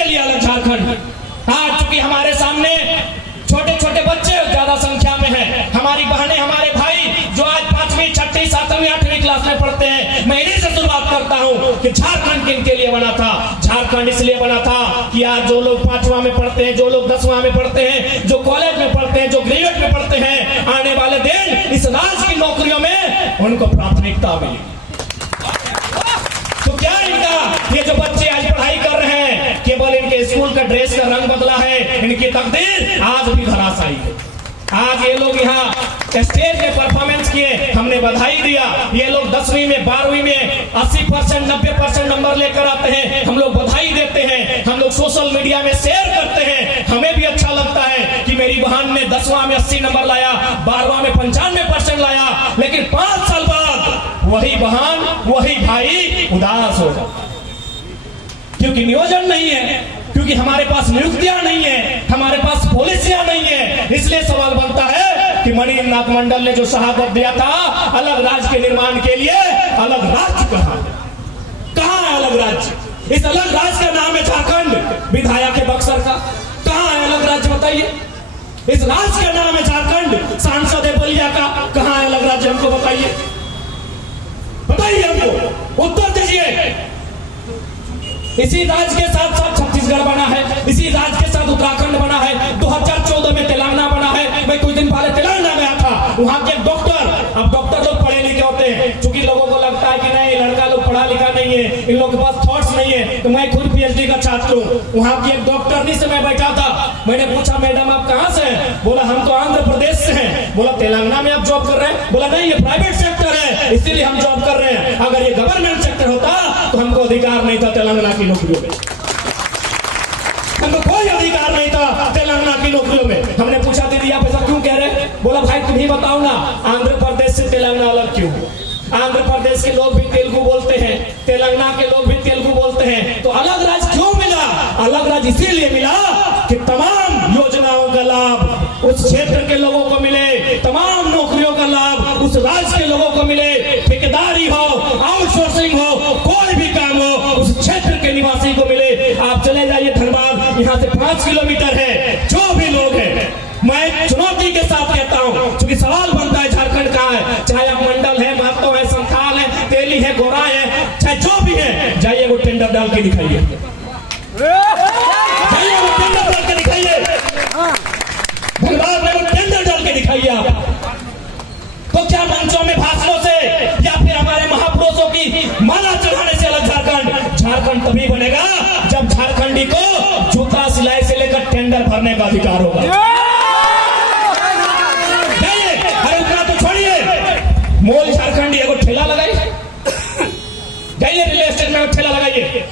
किसके लिए अलग झारखंड? आज चूंकि हमारे सामने छोटे छोटे बच्चे ज्यादा संख्या में हैं, हमारी बहनें, हमारे भाई जो आज 5वीं 6वीं 7वीं 8वीं क्लास में पढ़ते हैं, मैं इन्हीं से शुरुआत करता हूं कि झारखंड किनके लिए बना था? झारखंड इसलिए बना था कि आज जो लोग 5वां में पढ़ते हैं, जो लोग 10वां में पढ़ते हैं, जो कॉलेज में पढ़ते हैं, जो ग्रेजुएट में पढ़ते हैं, आने वाले दिन इस राज्य की नौकरियों में उनको प्राथमिकता मिली। तो क्या इनका ये जो बच्चे आज पढ़ाई कर रहे हैं, केवल इनके स्कूल का ड्रेस का रंग बदला है, इनकी तकदीर आज भी धराशायी है। आज ये लोग यहाँ स्टेज में परफॉर्मेंस किए, हमने बधाई दिया। ये लोग 10वीं में 12वीं में 80% 90% नंबर लेकर आते हैं, हम लोग बधाई देते हैं, हम लोग सोशल मीडिया में शेयर करते हैं। हमें भी अच्छा लगता है कि मेरी बहन ने 10वां में 80 नंबर लाया, 12वां में 95% लाया। लेकिन 5 साल बाद वही बहन, वही भाई उदास हो जाता, क्योंकि नियोजन नहीं है, क्योंकि हमारे पास नियुक्तियां नहीं है, हमारे पास पॉलिसियां नहीं है। इसलिए सवाल बनता है कि मणिनाथ मंडल ने जो शहादत दिया था अलग राज्य के निर्माण के लिए, अलग राज्य कहाँ है अलग राज्य? इस अलग राज्य का नाम है झारखंड। विधायक है बक्सर का, कहाँ है अलग राज्य बताइए? इस राज्य का नाम है झारखंड। सांसद है बलिया का, कहाँ है अलग राज्य? हमको बताइए, बताइए हमको, उत्तर दीजिए। इसी राज्य के साथ साथ छत्तीसगढ़ बना है, इसी राज्य के साथ उत्तराखंड बना है, 2014 में तेलंगाना बना है। मैं कुछ दिन पहले तेलंगाना गया था, वहां के डॉक्टर, अब डॉक्टर लोग पढ़े लिखे होते हैं, क्योंकि लोगों को लगता है कि नहीं लड़का लोग पढ़ा लिखा नहीं है, इन लोगों के पास थॉट्स नहीं है। तो मैं खुद PhD का छात्र हूँ। वहां की एक डॉक्टरनी से मैं बैठा था, मैंने पूछा मैडम आप कहाँ से हैं? बोला हम तो आंध्र प्रदेश से हैं। बोला तेलंगाना में आप जॉब कर रहे हैं? बोला नहीं ये प्राइवेट सेक्टर है, इसीलिए हम जॉब कर रहे हैं। अगर ये गवर्नमेंट सेक्टर होता तो हमको अधिकार नहीं था तेलंगाना की नौकरियों में, हमको कोई अधिकार नहीं था तेलंगाना की नौकरियों में। हमने पूछा दीदी आप ऐसा क्यों कह रहे हैं? बोला भाई तुम ही बताओ ना, आंध्र प्रदेश से तेलंगाना अलग क्यों? आंध्र प्रदेश के लोग भी तेलुगु बोलते हैं, तेलंगाना के लोग भी तेलुगु बोलते हैं, तो अलग राज्य क्यों मिला? अलग राज्य इसीलिए मिला कि तमाम योजनाओं का लाभ उस क्षेत्र के लोगों को मिले, तमाम नौकरियों का लाभ उस राज्य के लोगों को मिले। ठेकेदारी हो, आउटसोर्सिंग हो, कोई भी काम हो उस क्षेत्र के निवासी को मिले। आप चले जाइए धनबाद, यहाँ से 5 किलोमीटर है। जो भी लोग हैं, मैं चुनौती के साथ कहता हूँ, क्योंकि सवाल बनता है झारखंड कहाँ है? चाहे आप मंडल है, महतो है, संथाल है, तेली है, गोरा है, चाहे जो भी है, जाइए वो टेंडर डाल के दिखाइए, जाइए वो टेंडर डाल के दिखाइए, धनबाद में वो टेंडर डाल के दिखाइए आप। तो क्या मंचों में भाषणों से या फिर हमारे महापुरुषों की माला चढ़ाने से अलग झारखंड? झारखंड तभी बनेगा जब झारखंडी को जूता सिलाई से लेकर टेंडर भरने का अधिकार होगा। अरे उतना तो छोड़िए, मोल झारखंडी है, ठेला लगाइए, जाइए रियल एस्टेट में ठेला लगाइए,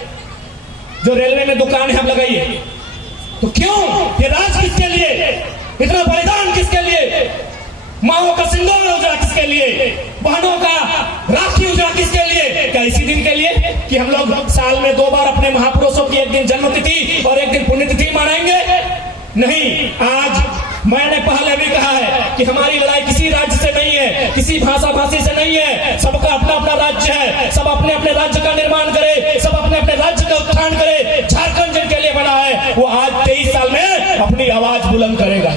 जो रेलवे में दुकान है आप लगाइए। तो क्यों ये राज किसके लिए? इतना बलिदान किसके लिए? माओ का सिंदूर उजड़ा किसके लिए? बहनों का राखी उजड़ा किसके लिए? क्या इसी दिन के लिए कि हम लोग साल में 2 बार अपने महापुरुषों की एक दिन जन्मतिथि और एक दिन पुण्यतिथि मनाएंगे? नहीं, आज मैंने पहले भी कहा है कि हमारी लड़ाई किसी राज्य से नहीं है, किसी भाषा भाषी से नहीं है। सबका अपना अपना राज्य है, सब अपने अपने राज्य का निर्माण करे, सब अपने अपने राज्य का उत्थान करे। झारखंड जिनके लिए बना है वो आज 23 साल में अपनी आवाज बुलंद करेगा,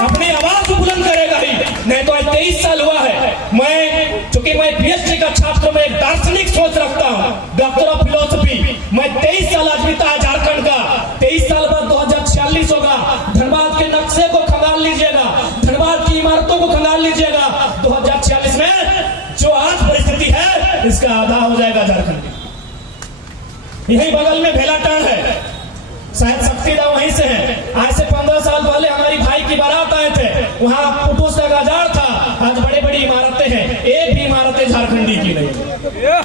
अपनी आवाज बुलंद करेगा ही। नहीं तो आज 23 साल हुआ है। मैं चूंकि मैं PhD का छात्र में एक दार्शनिक सोच रखता हूँ, डॉक्टर ऑफ फिलोसफी। मैं 23 साल आज बीता है झारखंड का। 23 साल बाद 2046 होगा। धनबाद के नक्शे को खंगाल लीजिएगा, धनबाद की इमारतों को खंगाल लीजिएगा। 2046 में जो आज परिस्थिति है इसका आधा हो जाएगा झारखंड। यही बगल में भेलाटांड है, शायद शक्तिदा वहीं से है। आज से 15 साल पहले हमारी भाई की बारात आए थे, वहाँ पुटूस का बाजार था। आज बड़ी बड़ी इमारतें हैं, एक भी इमारतें झारखंडी की नहीं है,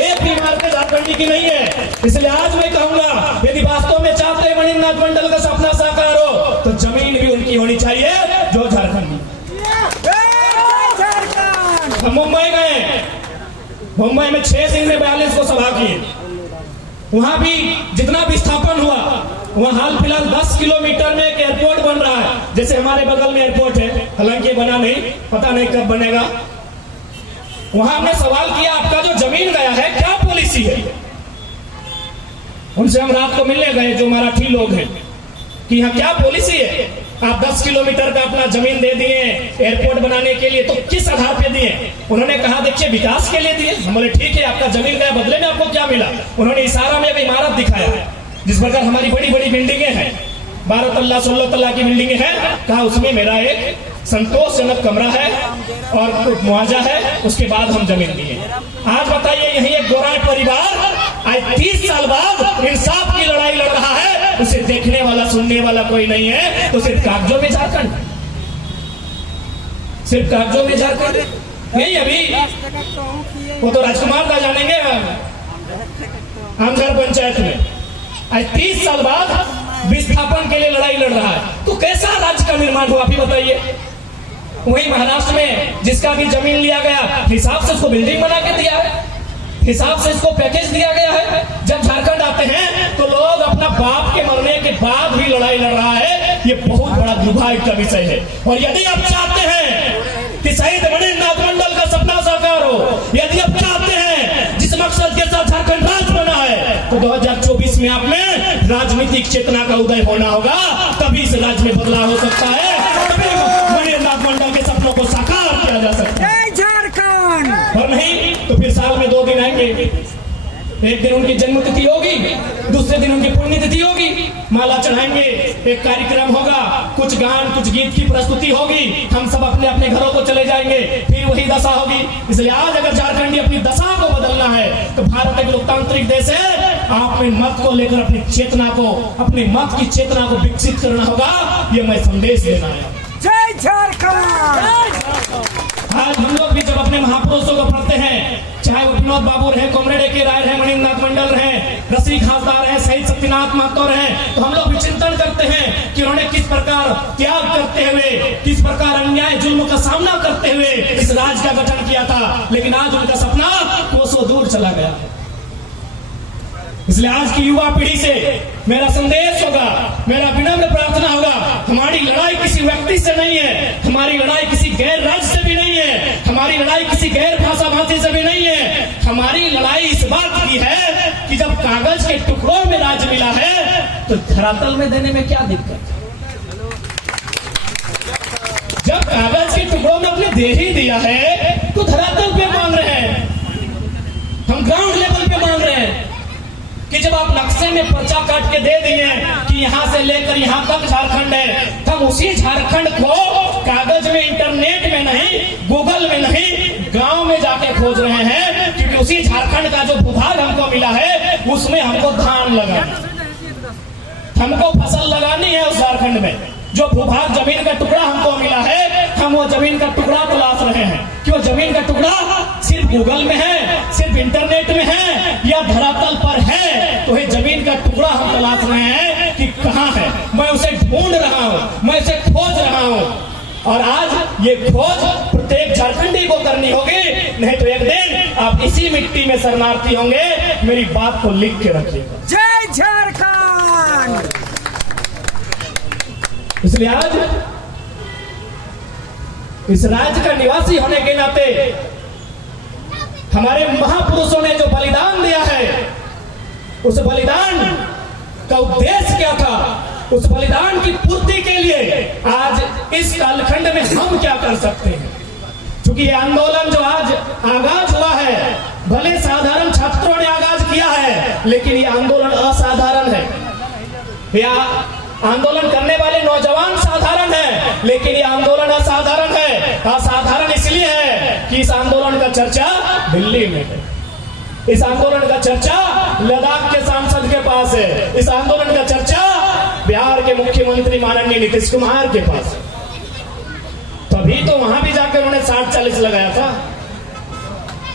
एक भी इमारतें झारखंडी की नहीं है। इसलिए आज मैं कहूंगा यदि वास्तव में चाहते हैं मणिनाथ मंडल का सपना साकार हो तो जमीन भी उनकी होनी चाहिए जो झारखंडी। हम मुंबई गए, मुंबई में 6 दिन में 42 को सभा की। वहां भी जितना विस्थापन हुआ, वहां हाल फिलहाल 10 किलोमीटर में एक एयरपोर्ट बन रहा है। जैसे हमारे बगल में एयरपोर्ट है, हालांकि बना नहीं, पता नहीं कब बनेगा। वहां हमने सवाल किया आपका जो जमीन गया है क्या पॉलिसी है? उनसे हम रात को मिलने गए, जो मराठी लोग हैं, कि यहाँ क्या पॉलिसी है, आप 10 किलोमीटर का अपना जमीन दे दिए एयरपोर्ट बनाने के लिए, तो किस आधार पे दिए? उन्होंने कहा देखिए विकास के लिए दिए। हम बोले ठीक है, आपका जमीन गया, बदले में आपको क्या मिला? उन्होंने इशारा में एक इमारत दिखाया, जिस प्रकार हमारी बड़ी बड़ी बिल्डिंगें हैं, 12 तल्ला 16 तल्ला की बिल्डिंगें हैं, कहा उसमें मेरा एक संतोषजनक कमरा है और मुआवजा है, उसके बाद हम जमीन दिए। आज बताइए, यही एक गोराट परिवार आज 30 साल बाद इंसाफ की लड़ाई लड़ रहा है, उसे देखने वाला सुनने वाला कोई नहीं है, तो सिर्फ कागजों में झारखंड, सिर्फ कागजों में झारखंड नहीं। अभी वो तो राजकुमार का जानेंगे आमझर पंचायत में आज 30 साल बाद विस्थापन के लिए लड़ाई लड़ रहा है, तो कैसा राज्य का निर्माण हुआ? अभी बताइए। वही महाराष्ट्र में जिसका भी जमीन लिया गया, हिसाब से उसको बिल्डिंग बना के दिया है, हिसाब से इसको पैकेज दिया गया है। जब झारखंड आते हैं तो लोग अपना बाप के मरने के बाद भी लड़ाई लड़ रहा है, ये बहुत बड़ा दुर्भाग्य का विषय है। और यदि आप चाहते हैं कि शहीद मणिनाथ मंडल का सपना साकार हो, यदि आप चाहते हैं जिस मकसद के साथ झारखंड राज्य बना है, तो 2024 में आप में राजनीतिक चेतना का उदय होना होगा, तभी इस राज्य में बदलाव हो सकता है, तभी मणिनाथ मंडल के सपनों को साकार किया जा सकता है। और नहीं तो फिर साल में 2 दिन आएंगे, एक दिन उनकी जन्म तिथि होगी, दूसरे दिन उनकी पुण्य तिथि होगी, माला चढ़ाएंगे, एक कार्यक्रम होगा, कुछ गान कुछ गीत की प्रस्तुति होगी, हम सब अपने अपने घरों को चले जाएंगे, फिर वही दशा होगी। इसलिए आज अगर झारखंडी अपनी दशा को बदलना है तो भारत एक लोकतांत्रिक देश है, आपने मत को लेकर अपनी चेतना को, अपने मत की चेतना को विकसित करना होगा, ये मैं संदेश देना है। जय झारखंड। आज हम लोग भी जब अपने महापुरुषों को पढ़ते हैं, चाहे वो विनोद बाबू रहे, कॉमरेड ए.के. राय रहे, मणिनाथ मंडल रहे, रसिक हासदा रहे, शहीद सत्यनाथ महतो रहे, तो हम लोग भी चिंतन करते हैं कि उन्होंने किस प्रकार त्याग करते हुए, किस प्रकार अन्याय जुल्म का सामना करते हुए इस राज्य का गठन किया था, लेकिन आज उनका सपना कोसों दूर चला गया। इसलिए आज की युवा पीढ़ी से मेरा संदेश होगा, मेरा विनम्र प्रार्थना होगा, हमारी लड़ाई किसी व्यक्ति से नहीं है, हमारी लड़ाई किसी गैर राज्य से भी नहीं है, हमारी लड़ाई किसी गैर भाषा भाषी से भी नहीं है। हमारी लड़ाई इस बात की है कि जब कागज के टुकड़ों में राज्य मिला है, तो धरातल में देने में क्या दिक्कत? जब कागज के टुकड़ों में अपने दे ही दिया है, तो धरातल पे मांग रहे हैं, हम ग्राउंड लेवल पे मांग रहे हैं कि जब आप नक्शे में पर्चा काट के दे दिए कि यहाँ से लेकर यहाँ तक झारखंड है, हम उसी झारखंड को कागज में, इंटरनेट में नहीं, गूगल में नहीं, गांव में जाके खोज रहे हैं, क्योंकि उसी झारखंड का जो भूभाग हमको मिला है, उसमें हमको धान लगाना, हमको फसल लगानी है। उस झारखंड में जो भूभाग जमीन का टुकड़ा हमको मिला है, हम वो जमीन का टुकड़ा तलाश रहे हैं कि वो जमीन का टुकड़ा सिर्फ गूगल में है, सिर्फ इंटरनेट में है, या धरातल पर है। तो ये जमीन का टुकड़ा हम तलाश रहे हैं कि कहाँ है, मैं उसे ढूंढ रहा हूँ, मैं उसे खोज रहा हूँ। और आज ये खोज प्रत्येक झारखंडी को करनी होगी, नहीं तो एक दिन आप इसी मिट्टी में शरणार्थी होंगे। मेरी बात को लिख के रखिएगा। जय झारखंड। इसलिए आज इस राज्य का निवासी होने के नाते हमारे महापुरुषों ने जो बलिदान दिया है, उस बलिदान का उद्देश्य क्या था, उस बलिदान की पूर्ति के लिए आज इस कालखंड में हम क्या कर सकते हैं। क्योंकि ये आंदोलन जो आज आगाज हुआ है, भले साधारण छात्रों ने आगाज किया है, लेकिन ये आंदोलन असाधारण है। या आंदोलन करने वाले नौजवान साधारण हैं, लेकिन ये आंदोलन असाधारण है। असाधारण इसलिए है कि इस आंदोलन का चर्चा दिल्ली में है, इस आंदोलन का चर्चा लद्दाख के सांसद के पास है, इस आंदोलन का चर्चा बिहार के मुख्यमंत्री माननीय नीतीश कुमार के पास है। तभी तो वहां भी जाकर उन्होंने 60-40 लगाया था।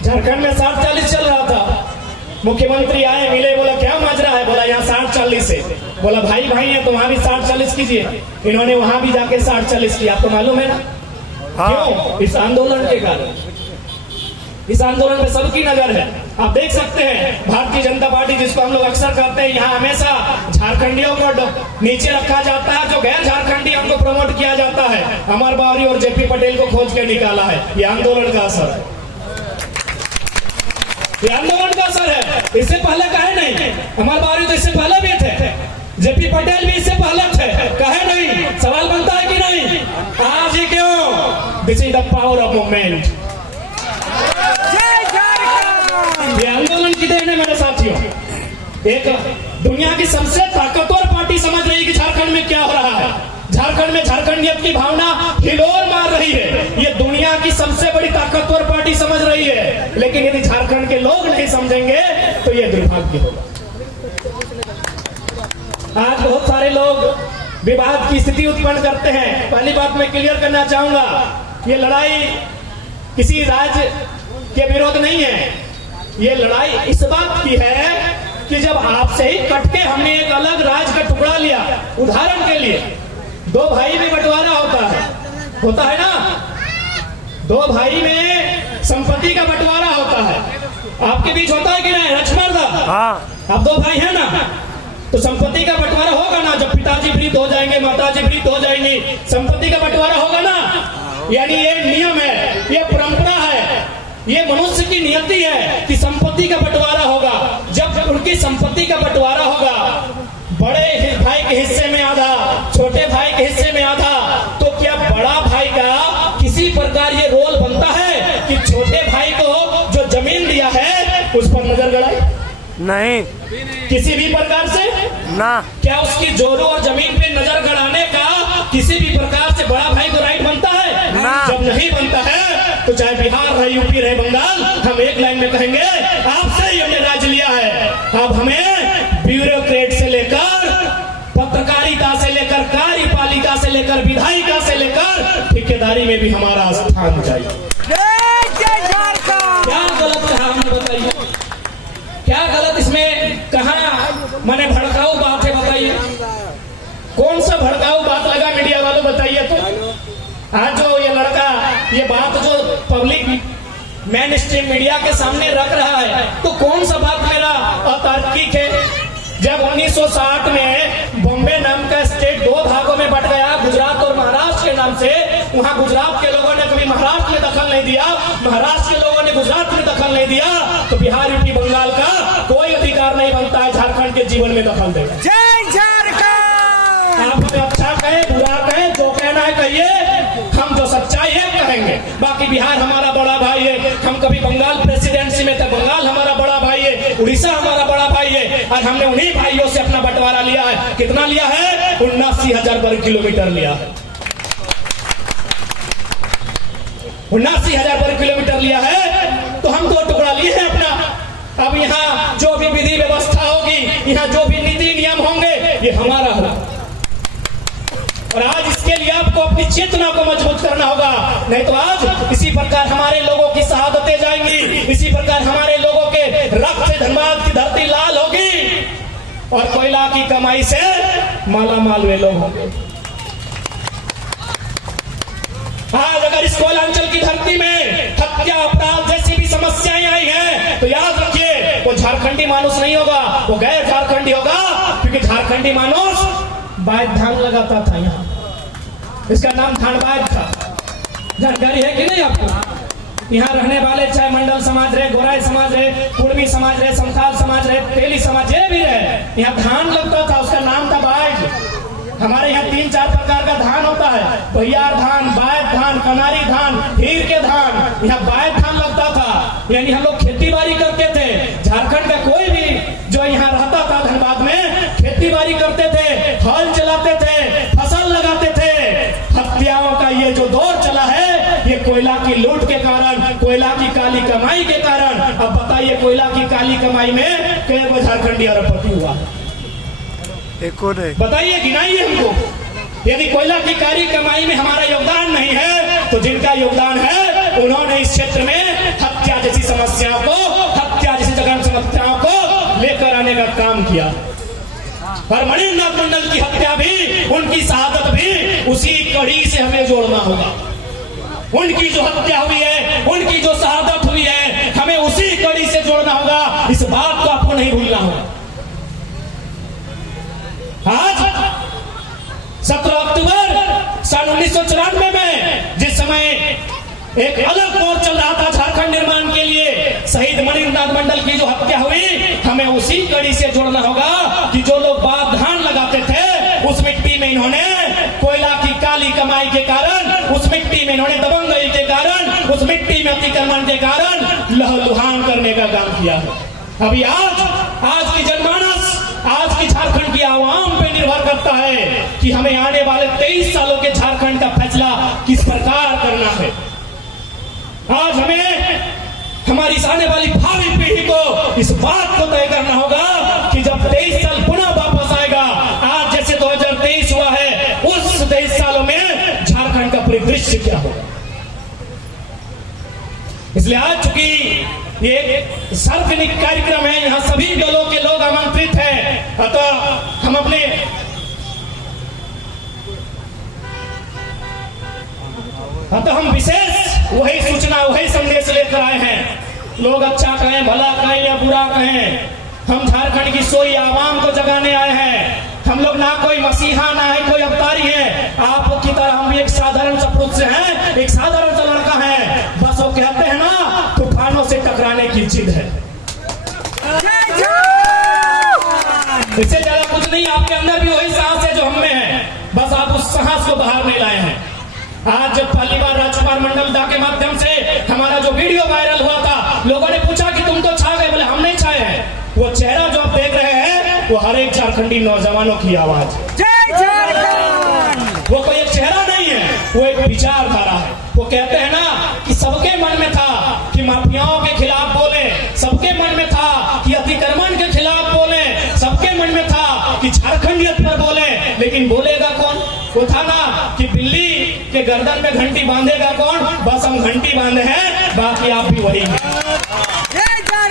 झारखंड में 60-40 चल रहा था, मुख्यमंत्री आए, मिले, बोला क्या माजरा है, बोला यहाँ 60-40 है। बोला भाई भाई है तो वहां भी 60-40 कीजिए। इन्होंने वहां भी जाके 60-40 किया, आपको मालूम है ना? क्यों? इस आंदोलन के कारण। इस आंदोलन में सबकी नजर है। आप देख सकते हैं भारतीय जनता पार्टी, जिसको हम लोग अक्सर कहते हैं, यहाँ हमेशा झारखंडियों को नीचे रखा जाता है, जो गैर झारखंडी उनको प्रमोट किया जाता है। अमर बावरी और जेपी पटेल को खोज के निकाला है, ये आंदोलन का असर है। ये आंदोलन का असर है। इससे पहले कहे नहीं, अमर बारी तो इससे पहले भी थे, जेपी पटेल भी इससे पहले थे, कहे नहीं? सवाल बनता है कि नहीं? आज ही क्यों? This is the power of movement. जय झारखंड। ये आंदोलन की देन है मेरे साथियों। एक दुनिया की सबसे ताकतवर पार्टी समझ रही है कि झारखंड में क्या हो रहा है। झारखंड में झारखंडियत की भावना हिलोर मार रही है। ये दुनिया की सबसे बड़ी ताकतवर पार्टी समझ रही है, लेकिन यदि झारखंड के लोग नहीं समझेंगे तो ये दुर्भाग्य होगा। आज बहुत सारे लोग विवाद की स्थिति उत्पन्न करते हैं। पहली बात मैं क्लियर करना चाहूंगा, ये लड़ाई किसी राज्य के विरोध नहीं है। ये लड़ाई इस बात की है कि जब आपसे ही कटके हमने एक अलग राज्य का टुकड़ा लिया। उदाहरण के लिए, दो भाई में बंटवारा होता है ना? दो भाई में संपत्ति का बंटवारा होता है। आपके बीच होता है कि नहीं लक्ष्मणदा? आप दो भाई हैं ना, तो संपत्ति का बंटवारा होगा ना। जब पिताजी वृद्ध हो जाएंगे, माताजी वृद्ध हो जाएंगी, संपत्ति का बंटवारा होगा ना। यानी ये नियम है, ये परंपरा है, ये मनुष्य की नियति है कि संपत्ति का बंटवारा होगा। जब उनकी संपत्ति का बंटवारा होगा, बड़े भाई के हिस्से में आधा, छोटे भाई के हिस्से में आधा, तो क्या बड़ा भाई का किसी प्रकार ये रोल बनता है कि छोटे भाई को जो जमीन दिया है उस पर नजर गड़ाई? नहीं, किसी भी प्रकार से ना। क्या उसकी जोरों और जमीन पे नजर गड़ाने का किसी भी प्रकार से बड़ा भाई को राइट बनता है? ना। जब नहीं बनता है तो चाहे बिहार रहे, यूपी रहे, बंगाल, हम एक लाइन में कहेंगे आपसे ही हमने राज लिया है। अब हमें ब्यूरोक्रेट से लेकर पत्रकारिता से लेकर कार्यपालिका से लेकर विधायिका से लेकर ठेकेदारी में भी हमारा स्थान चाहिए। जय झारखंड। क्या गलत कहा हमने बताइए? क्या गलत इसमें कहा? मैंने भड़काऊ बात है, बताइए कौन सा भड़काऊ बात लगा मीडिया वालों? बताइए तो। आज जो ये लड़का ये बात जो पब्लिक मेन स्ट्रीम मीडिया के सामने रख रहा है, तो कौन सा बात मेरा अतार्किक है? जब 1960 में बॉम्बे नाम का स्टेट दो भागों में बट गया, गुजरात और महाराष्ट्र के नाम से, वहां गुजरात के लोगों ने कभी महाराष्ट्र में दखल नहीं दिया, महाराष्ट्र के लोगों ने गुजरात में दखल नहीं दिया, तो बिहार, यूपी, बंगाल का कोई अधिकार नहीं बनता है झारखंड के जीवन में दखल देगा। जय झारखंड। आप हमें अच्छा कहे, बुरा कहे, जो कहना है कहिए, हम जो सच्चाई है कहेंगे। बाकी बिहार हमारा बड़ा भाई है, हम कभी बंगाल प्रेसिडेंसी में थे, बंगाल हमारा बड़ा भाई है, उड़ीसा हमारा बड़ा भाई है, और हमने उन्हीं भाइयों से अपना बंटवारा लिया है। कितना लिया है? 79,000 वर्ग किलोमीटर लिया है। 79,000 वर्ग किलोमीटर लिया है, तो हम 2 टुकड़ा लिए हैं अपना। अब यहाँ जो भी विधि व्यवस्था होगी, यहाँ जो भी नीति नियम होंगे, ये हमारा होगा। और आज इसके लिए आपको अपनी चेतना को मजबूत करना होगा, नहीं तो आज इसी प्रकार हमारे लोगों की शहादतें जाएंगी, इसी प्रकार हमारे लोगों के रक्त से धनबाद की धरती लाल होगी, और कोयला की कमाई से माला माल वे लोग होंगे। आज अगर इस कोयलांचल की धरती में हत्या, अपराध जैसी भी समस्याएं आई हैं, तो याद रखिए वो झारखंडी मानुस नहीं होगा, वो गैर झारखंडी होगा, क्योंकि झारखंडी मानुस बाय धान लगाता था यहाँ, इसका नाम धानबाद था। जानकारी है कि नहीं आपको? यहाँ रहने वाले चाहे मंडल समाज रहे, गोराई समाज रहे, कुर्मी समाज रहे, संथाल समाज रहे, तेली समाज ये भी रहे, यहाँ धान लगता था, उसका नाम था बायड। हमारे यहाँ 3-4 प्रकार का धान होता है, भैयार धान, बायड धान, कनारी धान, हीर के धान। यहाँ बायड धान लगता था, यानी हम लोग खेती बाड़ी करते थे। झारखंड का कोई भी जो यहाँ रहता था धनबाद में, खेती बाड़ी करते थे, हल चलाते थे, फसल लगाते थे। हत्याओं का ये जो दौर चला है, ये कोयला की लूट के कारण, कोयला की काली कमाई के कारण। अब बताइए कोयला की काली कमाई में कई गो झारखंडी अरबपति हुआ? एको नहीं। बताइए, गिनाइए हमको। यदि कोयला की काली कमाई में हमारा योगदान नहीं है, तो जिनका योगदान है उन्होंने इस क्षेत्र में हत्या जैसी समस्याओं को, हत्या जैसी जघन्य समस्याओं को लेकर आने का काम किया। और मणिनाथ मंडल की हत्या भी, उनकी शहादत भी उसी कड़ी से हमें जोड़ना होगा। उनकी जो हत्या हुई है, उनकी जो शहादत हुई है, हमें उसी कड़ी से जोड़ना होगा। इस बात को आपको नहीं भूलना होगा। आज 17 अक्टूबर सन 1994 में जिस समय एक अलग दौर चल रहा था झारखंड निर्माण के लिए, शहीद मणिनाथ मंडल की जो हत्या हुई, हमें उसी कड़ी से जोड़ना होगा कि जो लोग बाप धान लगाते थे उस मिट्टी में इन्होंने कोयला की काली कमाई के कारण, उस मिट्टी में इन्होंने दबंगई के कारण, उस मिट्टी में अतिक्रमण के कारण लहलुहान करने का काम किया है। अभी आज की जनमानस, आज की झारखंड की आवाम पे निर्भर करता है कि हमें आने वाले 23 सालों के झारखंड का फैसला किस प्रकार करना है। आज हमें हमारी आने वाली भावी पीढ़ी को इस बात को तय करना होगा कि जब 23 साल पुनः वापस आएगा, आज जैसे 2023 हुआ है, उस 23 सालों में झारखंड का परिदृश्य क्या होगा। इसलिए आज चूंकि ये सार्वजनिक कार्यक्रम है, यहाँ सभी दलों के लोग आमंत्रित हैं, अतः हम अपने विशेष वही सूचना, वही संदेश लेकर आए हैं। लोग अच्छा कहें, भला कहें या बुरा कहें, हम झारखंड की सोई आवाम को जगाने आए हैं। हम लोग ना कोई मसीहा, ना है कोई अवतारी है। आपकी तरह हम भी एक साधारण सा पुरुष हैं, एक साधारण सा लड़का है। बस वो कहते हैं ना, तूफानों से टकराने की जिद है। इससे ज्यादा कुछ नहीं। आपके अंदर भी वही साहस है जो हम में है, बस आप उस साहस को बाहर नहीं लाए हैं। आज जब पहली बार राजकुमार मंडल दा के माध्यम से हमारा जो वीडियो वायरल हुआ था, लोगों ने पूछा कि तुम तो छा गए, बोले हम नहीं छाए हैं। वो चेहरा जो आप देख रहे हैं, वो हर एक झारखंडी नौजवानों की आवाज। जय झारखंड। वो कोई एक चेहरा नहीं है, वो एक विचारधारा है। वो कहते हैं ना कि सबके मन में था कि माफियाओं के खिलाफ बोले, सबके मन में था कि अतिक्रमण के खिलाफ बोले, सबके मन में था कि झारखंडियत पर बोले, लेकिन बोलेगा कौन? वो था ना कि बिल्ली के गर्दन में घंटी बांधेगा कौन? बस हम घंटी बांधे हैं, बाकी आप भी वही हैं।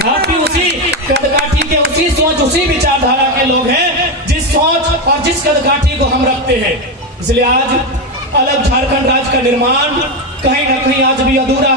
आप भी उसी कदकाठी के, उसी सोच, उसी विचारधारा के लोग हैं, जिस सोच और जिस कदकाठी को हम रखते हैं। इसलिए आज अलग झारखंड राज्य का निर्माण कहीं ना कहीं आज भी अधूरा